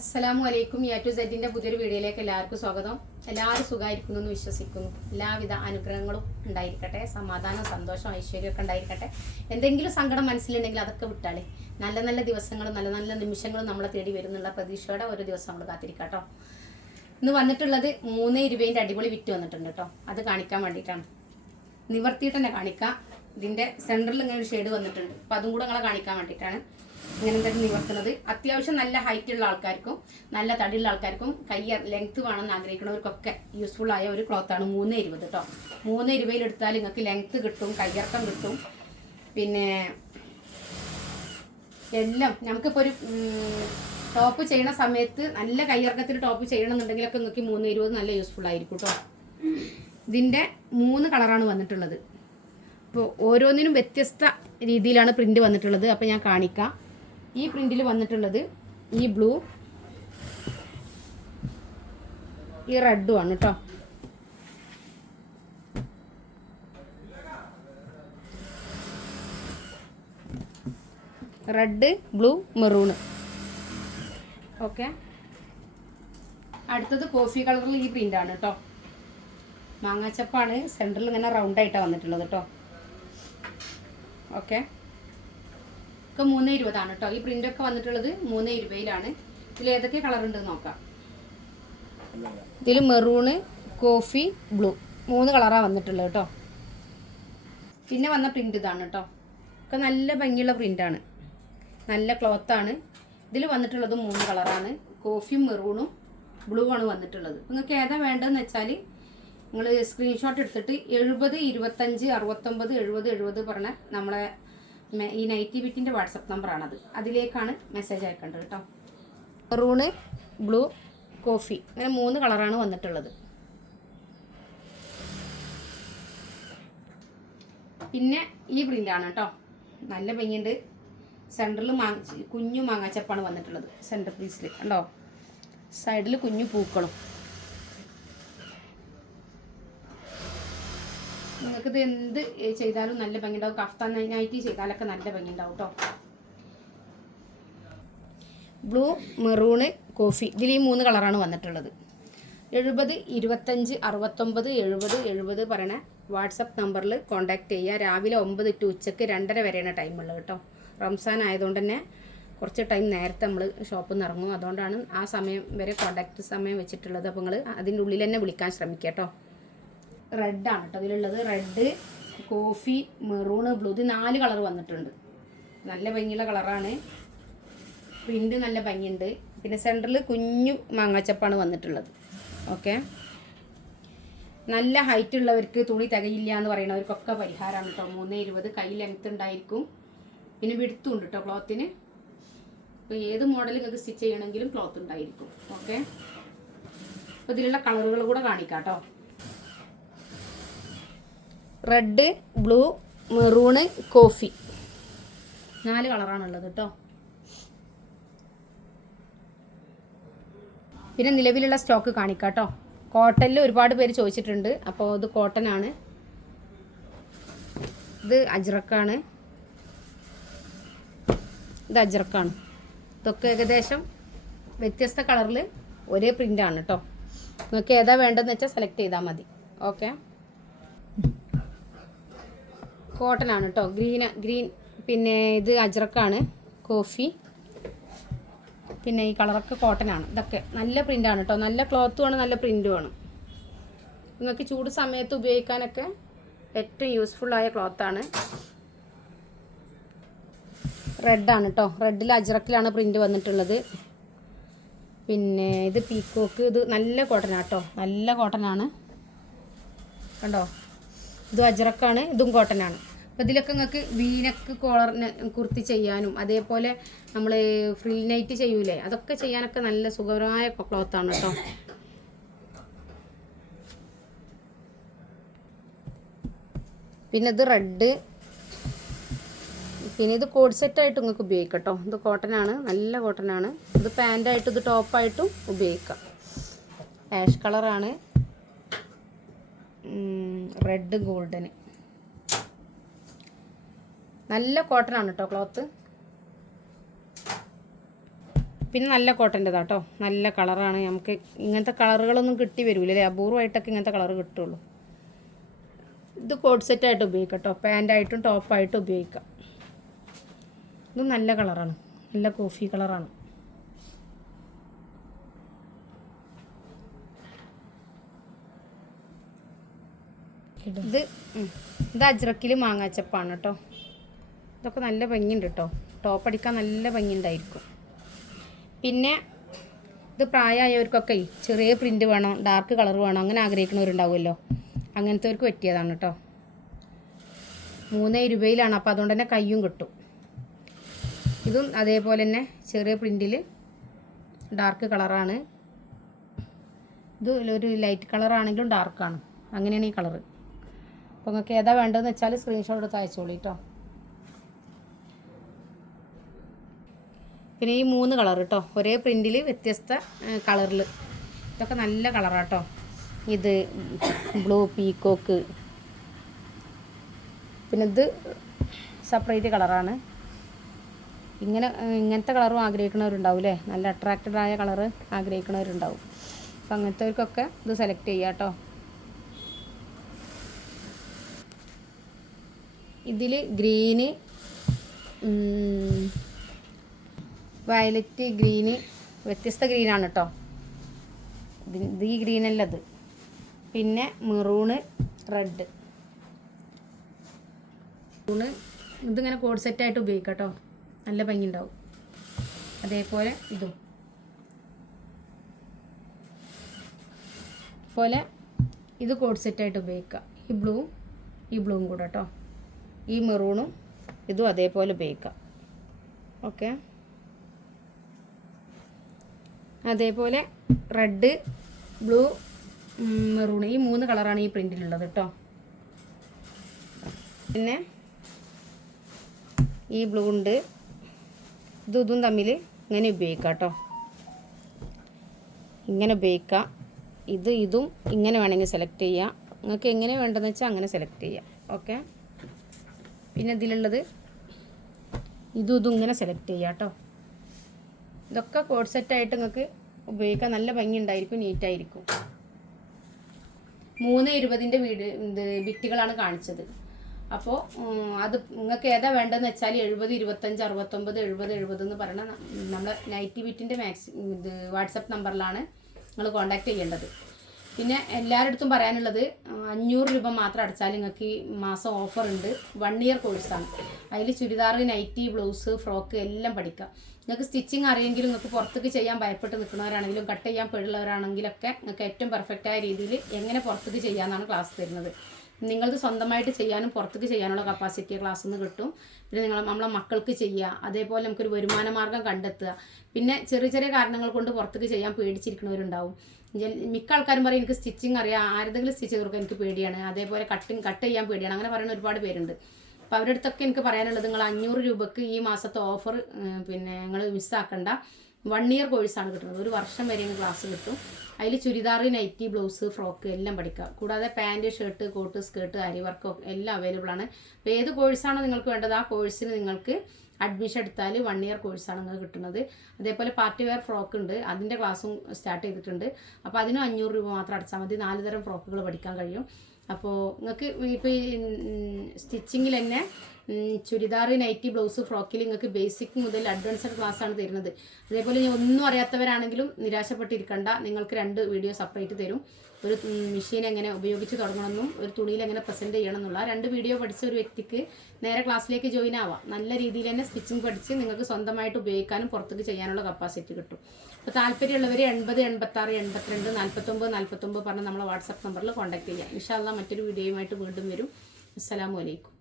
അസ്സലാമു അലൈക്കും. A to സെഡിന്റെ പുതിയൊരു വീഡിയോയിലേക്ക് എല്ലാവർക്കും സ്വാഗതം. എല്ലാവരും സുഖമായിരിക്കുന്നു എന്ന് വിശ്വസിക്കുന്നു. എല്ലാവിധ അനുഗ്രഹങ്ങളും ഉണ്ടായിരിക്കട്ടെ. സമാധാനം, സന്തോഷം, ഐശ്വര്യമൊക്കെ ഉണ്ടായിരിക്കട്ടെ. എന്തെങ്കിലും സങ്കടം മനസ്സിലുണ്ടെങ്കിൽ അതൊക്കെ വിട്ടാളേ. നല്ല നല്ല ദിവസങ്ങളും നല്ല നല്ല നിമിഷങ്ങളും നമ്മളെ തേടി വരുന്നുള്ള പ്രതീക്ഷയോടെ ഒരു ദിവസം നമ്മൾ കാത്തിരിക്കാട്ടോ. ഇന്ന് വന്നിട്ടുള്ളത് 3.20 അടിപൊളി വിറ്റ് വന്നിട്ടുണ്ട് കേട്ടോ. അത് കാണിക്കാൻ വേണ്ടിയിട്ടാണ്. നിവർത്തിയിട്ട് തന്നെ കാണിക്കാം. ഇതിൻ്റെ സെൻറ്ററിൽ ഇങ്ങനെ ഒരു ഷെയ്ഡ് വന്നിട്ടുണ്ട്. അപ്പോൾ അതും കൂടെ നിങ്ങളെ കാണിക്കാൻ വേണ്ടിയിട്ടാണ് ഇങ്ങനെ എന്തെങ്കിലും നിവർത്തുന്നത്. അത്യാവശ്യം നല്ല ഹൈറ്റ് ഉള്ള ആൾക്കാർക്കും നല്ല തടിയുള്ള ആൾക്കാർക്കും കൈ ലെങ്ത്ത് വേണമെന്ന് ആഗ്രഹിക്കുന്നവർക്കൊക്കെ യൂസ്ഫുൾ ആയ ഒരു ക്ലോത്താണ് 3.20 കേട്ടോ. 3.20 എടുത്താൽ നിങ്ങൾക്ക് ലെങ്ത്ത് കിട്ടും, കയ്യിറക്കം കിട്ടും. പിന്നെ എല്ലാം നമുക്കിപ്പോൾ ഒരു ടോപ്പ് ചെയ്യണ സമയത്ത് നല്ല കയ്യിറക്കത്തിൽ ടോപ്പ് ചെയ്യണമെന്നുണ്ടെങ്കിലൊക്കെ നിങ്ങൾക്ക് 3.20 നല്ല യൂസ്ഫുൾ ആയിരിക്കും കേട്ടോ. ഇതിൻ്റെ 3 കളറാണ് വന്നിട്ടുള്ളത്. അപ്പോൾ ഓരോന്നിനും വ്യത്യസ്ത രീതിയിലാണ് പ്രിൻ്റ് വന്നിട്ടുള്ളത്. അപ്പോൾ ഞാൻ കാണിക്കാം. ഈ പ്രിന്റിൽ വന്നിട്ടുള്ളത് ഈ ബ്ലൂ, ഈ റെഡും ആണ് കേട്ടോ. Red, blue, maroon. ഓക്കെ, അടുത്തത് കോഫി കളറിൽ ഈ പ്രിൻ്റാണ് കേട്ടോ. മാങ്ങാച്ചപ്പാണ്. സെൻറ്ററിൽ ഇങ്ങനെ റൗണ്ടായിട്ടാണ് വന്നിട്ടുള്ളത് കേട്ടോ. ഓക്കെ, ഒക്കെ 3.20 കേട്ടോ. ഈ പ്രിൻ്റൊക്കെ വന്നിട്ടുള്ളത് 3.20 ഇതിൽ ഏതൊക്കെ കളർ ഉണ്ടെന്ന് നോക്കാം. ഇതിൽ മെറൂണ്, കോഫി, ബ്ലൂ 3 കളറാണ് വന്നിട്ടുള്ളത് കേട്ടോ. പിന്നെ വന്ന പ്രിൻ്റ് ഇതാണ് കേട്ടോ. ഒക്കെ നല്ല ഭംഗിയുള്ള പ്രിൻ്റാണ്, നല്ല ക്ലോത്താണ്. ഇതിൽ വന്നിട്ടുള്ളത് 3 കളറാണ്. കോഫിയും മെറൂണും ബ്ലൂ ആണ് വന്നിട്ടുള്ളത്. നിങ്ങൾക്ക് ഏതാ വേണ്ടതെന്ന് വെച്ചാൽ നിങ്ങൾ സ്ക്രീൻഷോട്ട് എടുത്തിട്ട് 70 25 69 70 70 പറഞ്ഞ നമ്മളെ ഈ നൈറ്റി ബിറ്റിൻ്റെ വാട്സപ്പ് നമ്പറാണത്. അതിലേക്കാണ് മെസ്സേജ് അയക്കേണ്ടത് കേട്ടോ. മെറൂണ്, ബ്ലൂ, കോഫി അങ്ങനെ 3 കളറാണ് വന്നിട്ടുള്ളത്. പിന്നെ ഈ പ്രിൻ്റാണ് കേട്ടോ. നല്ല ഭംഗിയുണ്ട്. സെൻറ്ററിൽ കുഞ്ഞു മാങ്ങാച്ചപ്പാണ് വന്നിട്ടുള്ളത്. സെൻറ്റർ പീസിൽ കണ്ടോ, സൈഡിൽ കുഞ്ഞു പൂക്കളും. നിങ്ങൾക്കിത് എന്ത് ചെയ്താലും നല്ല ഭംഗി ഉണ്ടാവും. കഫ്താൻ നൈറ്റി ചെയ്താലൊക്കെ നല്ല ഭംഗി ഉണ്ടാവും കേട്ടോ. ബ്ലൂ, മെറൂണ്, കോഫി ഇതിൽ ഈ 3 കളറാണ് വന്നിട്ടുള്ളത്. 70 25 69 70 70 പറയണ വാട്സപ്പ് നമ്പറിൽ കോൺടാക്റ്റ് ചെയ്യുക. രാവിലെ 9 to ഉച്ചയ്ക്ക് 2:30 വരെയാണ് ടൈമുള്ളത് കേട്ടോ. റംസാൻ ആയതുകൊണ്ട് തന്നെ കുറച്ച് ടൈം നേരത്തെ നമ്മൾ ഷോപ്പിൽ നിന്ന് ഇറങ്ങും. അതുകൊണ്ടാണ് ആ സമയം വരെ കോൺടാക്റ്റ് സമയം വെച്ചിട്ടുള്ളത്. അപ്പോൾ നിങ്ങൾ അതിൻ്റെ ഉള്ളിൽ തന്നെ വിളിക്കാൻ ശ്രമിക്കുക കേട്ടോ. റെഡാണ് കേട്ടോ ഇതിലുള്ളത്. റെഡ്, കോഫി, മെറൂണ്, ബ്ലൂ ഇത് 4 കളർ വന്നിട്ടുണ്ട്. നല്ല ഭംഗിയുള്ള കളറാണ്. പ്രിൻ്റ് നല്ല ഭംഗിയുണ്ട്. പിന്നെ സെൻറ്ററിൽ കുഞ്ഞു മാങ്ങാച്ചപ്പാണ് വന്നിട്ടുള്ളത്. ഓക്കെ, നല്ല ഹൈറ്റ് ഉള്ളവർക്ക് തുണി തികയില്ല എന്ന് പറയുന്നവർക്കൊക്കെ പരിഹാരമാണ് കേട്ടോ. 3.20 കൈ ലെങ്ത്ത് ഉണ്ടായിരിക്കും. പിന്നെ വിടുത്തും ഉണ്ട് കേട്ടോ ക്ലോത്തിന്. അപ്പോൾ ഏത് മോഡൽ നിങ്ങൾക്ക് സ്റ്റിച്ച് ചെയ്യണമെങ്കിലും ക്ലോത്ത് ഉണ്ടായിരിക്കും. ഓക്കെ, അപ്പോൾ ഇതിലുള്ള കളറുകൾ കൂടെ കാണിക്കാം കേട്ടോ. റെഡ്, ബ്ലൂ, മെറൂണ്, കോഫി 4 കളറാണുള്ളത് കേട്ടോ. പിന്നെ നിലവിലുള്ള സ്റ്റോക്ക് കാണിക്കാം കേട്ടോ. കോട്ടണിൽ ഒരുപാട് പേര് ചോദിച്ചിട്ടുണ്ട്. അപ്പോൾ ഇത് കോട്ടൺ ആണ്. ഇത് അജ്രക്കാണ്. ഇത് അജ്രക്കാണ്. ഇതൊക്കെ ഏകദേശം വ്യത്യസ്ത കളറിൽ ഒരേ പ്രിൻ്റാണ് കേട്ടോ. നിങ്ങൾക്ക് ഏതാ വേണ്ടതെന്ന് വെച്ചാൽ സെലക്ട് ചെയ്താൽ മതി. ഓക്കെ, കോട്ടൺ ആണ് കേട്ടോ. ഗ്രീൻ പിന്നെ ഇത് അജ്രക്കാണ്. കോഫി പിന്നെ ഈ കളറൊക്കെ കോട്ടൺ ആണ്. ഇതൊക്കെ നല്ല പ്രിൻ്റാണ് കേട്ടോ. നല്ല ക്ലോത്തുമാണ്, നല്ല പ്രിൻറ്റുമാണ്. നിങ്ങൾക്ക് ചൂട് സമയത്ത് ഉപയോഗിക്കാനൊക്കെ ഏറ്റവും യൂസ്ഫുള്ളായ ക്ലോത്താണ്. റെഡാണ് കേട്ടോ. റെഡിൽ അജ്രക്കിലാണ് പ്രിൻ്റ് വന്നിട്ടുള്ളത്. പിന്നെ ഇത് പീക്കോക്ക്. ഇത് നല്ല കോട്ടനാണ് കേട്ടോ. നല്ല കോട്ടനാണ് കണ്ടോ. ഇതും അജ്രക്കാണ്, ഇതും കോട്ടനാണ്. അപ്പോൾ ഇതിലൊക്കെ നിങ്ങൾക്ക് വീനക്ക് കോളറിന് കുർത്തി ചെയ്യാനും അതേപോലെ നമ്മൾ ഫ്രിൽ നൈറ്റ് ചെയ്യൂലേ അതൊക്കെ ചെയ്യാനൊക്കെ നല്ല സുഖകരമായ ക്ലോത്താണ് കേട്ടോ. പിന്നെ ഇത് റെഡ്. പിന്നെ ഇത് കോഡ് സെറ്റായിട്ട് നിങ്ങൾക്ക് ഉപയോഗിക്കാം കേട്ടോ. ഇത് കോട്ടനാണ്, നല്ല കോട്ടനാണ്. ഇത് പാൻറ്റായിട്ടും ഇത് ടോപ്പായിട്ടും ഉപയോഗിക്കാം. ആഷ് കളറാണ്. റെഡ് ഗോൾഡന് നല്ല കോട്ടനാണ് കേട്ടോ ക്ലോത്ത്. പിന്നെ നല്ല കോട്ടൻ്റെതാട്ടോ, നല്ല കളറാണ്. നമുക്ക് ഇങ്ങനത്തെ കളറുകളൊന്നും കിട്ടി വരില്ലേ, അപൂർവമായിട്ടൊക്കെ ഇങ്ങനത്തെ കളർ കിട്ടുള്ളൂ. ഇത് കോഡ് സെറ്റായിട്ട് ഉപയോഗിക്കാം കേട്ടോ, പാൻറ്റായിട്ടും ടോപ്പായിട്ടും ഉപയോഗിക്കാം. ഇത് നല്ല കളറാണ്, നല്ല കോഫി കളറാണ്. ഇത് അജ്രക്കിൽ മാങ്ങാച്ചപ്പാണ് കേട്ടോ. ഇതൊക്കെ നല്ല ഭംഗിയുണ്ട് കേട്ടോ, ടോപ്പ് അടിക്കാൻ നല്ല ഭംഗിയുണ്ടായിരിക്കും. പിന്നെ ഇത് പ്രായമായവർക്കൊക്കെ ചെറിയ പ്രിൻ്റ് വേണം, ഡാർക്ക് കളർ വേണം, അങ്ങനെ ആഗ്രഹിക്കുന്നവരുണ്ടാവുമല്ലോ, അങ്ങനത്തെവർക്ക് പറ്റിയതാണ് കേട്ടോ. 3 രൂപയിലാണ്, അപ്പോൾ അതുകൊണ്ട് തന്നെ കയ്യും കിട്ടും. ഇതും അതേപോലെ തന്നെ ചെറിയ പ്രിൻറ്റിൽ ഡാർക്ക് കളറാണ്. ഇത് ഒരു ലൈറ്റ് കളറാണെങ്കിലും ഡാർക്കാണ്, അങ്ങനെയാണ് ഈ കളറ്. അപ്പോൾ നിങ്ങൾക്ക് ഏതാ വേണ്ടതെന്ന് വെച്ചാൽ സ്ക്രീൻഷോട്ട് എടുത്ത് അയച്ചോളൂ കേട്ടോ. പിന്നെ ഈ 3 കളർ കേട്ടോ, ഒരേ പ്രിൻറ്റിൽ വ്യത്യസ്ത കളറിൽ. ഇതൊക്കെ നല്ല കളറാട്ടോ. ഇത് ബ്ലൂ പീക്കോക്ക്, പിന്നെ ഇത് സെപ്പറേറ്റ് കളറാണ്. ഇങ്ങനത്തെ കളറും ആഗ്രഹിക്കുന്നവരുണ്ടാവും അല്ലേ, നല്ല അട്രാക്റ്റഡ് ആയ കളറ് ആഗ്രഹിക്കുന്നവരുണ്ടാവും. അപ്പം അങ്ങനത്തെവർക്കൊക്കെ ഇത് സെലക്ട് ചെയ്യാം കേട്ടോ. ഇതിൽ ഗ്രീന്, വയലറ്റ്, ഗ്രീന്, വ്യത്യസ്ത ഗ്രീനാണ് കേട്ടോ. ഇത് ഈ ഗ്രീനല്ല ഇത്. പിന്നെ മെറൂണ്, റെഡ്. ഇതിങ്ങനെ കോഡ് സെറ്റായിട്ട് ഉപയോഗിക്കാം കേട്ടോ, നല്ല ഭംഗി ഉണ്ടാവും. അതേപോലെ ഇതും പോലെ ഇത് കോഡ് സെറ്റായിട്ട് ഉപയോഗിക്കാം. ഈ ബ്ലൂവും കൂടെ കേട്ടോ, ഈ മെറൂണും ഇതും അതേപോലെ ഉപയോഗിക്കാം. ഓക്കെ, അതേപോലെ റെഡ്, ബ്ലൂ, മെറൂൺ, ഈ 3 കളറാണ് ഈ പ്രിൻറ്റിലുള്ളത് കേട്ടോ. പിന്നെ ഈ ബ്ലൂ ഉണ്ട്, ഇതും തമ്മിൽ ഇങ്ങനെ ഉപയോഗിക്കാം കേട്ടോ, ഇങ്ങനെ ഉപയോഗിക്കാം. ഇതും ഇങ്ങനെ വേണമെങ്കിൽ സെലക്ട് ചെയ്യാം, നിങ്ങൾക്ക് എങ്ങനെ വേണ്ടതെന്ന് വെച്ചാൽ അങ്ങനെ സെലക്ട് ചെയ്യാം. ഓക്കെ, പിന്നെ ഇതിലുള്ളത് ഇതും ഇങ്ങനെ സെലക്ട് ചെയ്യാം കേട്ടോ. ഇതൊക്കെ കോഡ് സെറ്റായിട്ട് നിങ്ങൾക്ക് ഉപയോഗിക്കാൻ നല്ല ഭംഗി ഉണ്ടായിരിക്കും, നീറ്റായിരിക്കും. 3.20 ബിറ്റുകളാണ് കാണിച്ചത്. അപ്പോൾ അത് നിങ്ങൾക്ക് ഏതാ വേണ്ടതെന്ന് വെച്ചാൽ 70, 25, 69, 70, 70 എന്ന് പറയുന്ന നമ്മുടെ നൈറ്റി ബിറ്റിൻ്റെ വാട്സപ്പ് നമ്പറിലാണ് നിങ്ങൾ കോൺടാക്ട് ചെയ്യേണ്ടത്. പിന്നെ എല്ലാവരുടെ അടുത്തും പറയാനുള്ളത് 500 രൂപ മാത്രം അടച്ചാൽ നിങ്ങൾക്ക് ഈ മാസം ഓഫർ ഉണ്ട്. 1 ഇയർ കോഴ്സാണ്. അതിൽ ചുരിദാർ, നൈറ്റി, ബ്ലൗസ്, ഫ്രോക്ക് എല്ലാം പഠിക്കാം. നിങ്ങൾക്ക് സ്റ്റിച്ചിങ് അറിയെങ്കിലും, നിങ്ങൾക്ക് പുറത്തേക്ക് ചെയ്യാൻ ഭയപ്പെട്ട് നിൽക്കുന്നവരാണെങ്കിലും, കട്ട് ചെയ്യാൻ പേടുള്ളവരാണെങ്കിലൊക്കെ നിങ്ങൾക്ക് ഏറ്റവും പെർഫെക്റ്റായ രീതിയിൽ എങ്ങനെ പുറത്തേക്ക് ചെയ്യാമെന്നാണ് ക്ലാസ് തരുന്നത്. നിങ്ങളത് സ്വന്തമായിട്ട് ചെയ്യാനും പുറത്തേക്ക് ചെയ്യാനുള്ള കപ്പാസിറ്റി ക്ലാസ്സിൽ നിന്ന് കിട്ടും. പിന്നെ നമ്മളെ മക്കൾക്ക് ചെയ്യുക, അതേപോലെ നമുക്കൊരു വരുമാന മാർഗ്ഗം കണ്ടെത്തുക. പിന്നെ ചെറിയ ചെറിയ കാരണങ്ങൾ കൊണ്ട് പുറത്തേക്ക് ചെയ്യാൻ പേടിച്ചിരിക്കുന്നവരുണ്ടാവും. മിക്ക ആൾക്കാരും പറയും എനിക്ക് സ്റ്റിച്ചിങ് അറിയാം, ആരെങ്കിലും സ്റ്റിച്ച് ചെയ്ത് കൊടുക്കാൻ എനിക്ക് പേടിയാണ്, അതേപോലെ കട്ട് ചെയ്യാൻ പേടിയാണ്, അങ്ങനെ പറയുന്ന ഒരുപാട് പേരുണ്ട്. അപ്പോൾ അവരുടെ അടുത്തൊക്കെ എനിക്ക് പറയാനുള്ളത്, നിങ്ങൾ 500 രൂപയ്ക്ക് ഈ മാസത്തെ ഓഫർ പിന്നെ നിങ്ങൾ മിസ്സാക്കണ്ട. 1 ഇയർ കോഴ്സാണ് കിട്ടുന്നത്. 1 വർഷം വരെ ക്ലാസ് കിട്ടും. അതിൽ ചുരിദാർ, നൈറ്റി, ബ്ലൗസ്, ഫ്രോക്ക് എല്ലാം പഠിക്കാം. കൂടാതെ പാൻറ്റ്, ഷർട്ട്, കോട്ട്, സ്കേർട്ട്, അരി വർക്ക് എല്ലാം അവൈലബിൾ ആണ്. അപ്പോൾ ഏത് കോഴ്സാണോ നിങ്ങൾക്ക് വേണ്ടത് ആ കോഴ്സിന് നിങ്ങൾക്ക് അഡ്മിഷൻ എടുത്താൽ 1 ഇയർ കോഴ്സാണ് നിങ്ങൾക്ക് കിട്ടുന്നത്. അതേപോലെ പാർട്ടി വെയർ ഫ്രോക്ക് ഉണ്ട്, അതിൻ്റെ ക്ലാസ്സും സ്റ്റാർട്ട് ചെയ്തിട്ടുണ്ട്. അപ്പോൾ അതിനും 500 രൂപ മാത്രം അടച്ചാൽ മതി. 4 തരം ഫ്രോക്കുകൾ പഠിക്കാൻ കഴിയും. അപ്പോൾ നിങ്ങൾക്ക് ഇപ്പോൾ ഈ സ്റ്റിച്ചിങ്ങിൽ തന്നെ ചുരിദാർ, നൈറ്റി, ബ്ലൗസ്, ഫ്രോക്കിൽ നിങ്ങൾക്ക് ബേസിക് മുതൽ അഡ്വാൻസ്ഡ് ക്ലാസ്സാണ് തരുന്നത്. അതേപോലെ ഞാൻ ഒന്നും അറിയാത്തവരാണെങ്കിലും നിരാശപ്പെട്ടിരിക്കണ്ട, നിങ്ങൾക്ക് 2 വീഡിയോ സെപ്പറേറ്റ് തരും. ഒരു മെഷീൻ എങ്ങനെ ഉപയോഗിച്ച് തുടങ്ങണമെന്നും ഒരു തുണിയിൽ എങ്ങനെ പ്രസൻറ്റ് ചെയ്യണം എന്നുള്ള 2 വീഡിയോ പഠിച്ച ഒരു വ്യക്തിക്ക് നേരെ ക്ലാസ്സിലേക്ക് ജോയിൻ ആവാം. നല്ല രീതിയിൽ തന്നെ സ്റ്റിച്ചിങ് പഠിച്ച് നിങ്ങൾക്ക് സ്വന്തമായിട്ട് ഉപയോഗിക്കാനും പുറത്തേക്ക് ചെയ്യാനുള്ള കപ്പാസിറ്റി കിട്ടും. അപ്പോൾ താല്പര്യമുള്ളവർ 80 86 82 49 49 പറഞ്ഞ് നമ്മളെ വാട്സപ്പ് നമ്പറിൽ കോൺടാക്ട് ചെയ്യുക. ഇൻഷാ അല്ലാഹ് മറ്റൊരു വീഡിയോയുമായിട്ട് വീണ്ടും വരും. അസ്സലാമു അലൈക്കും.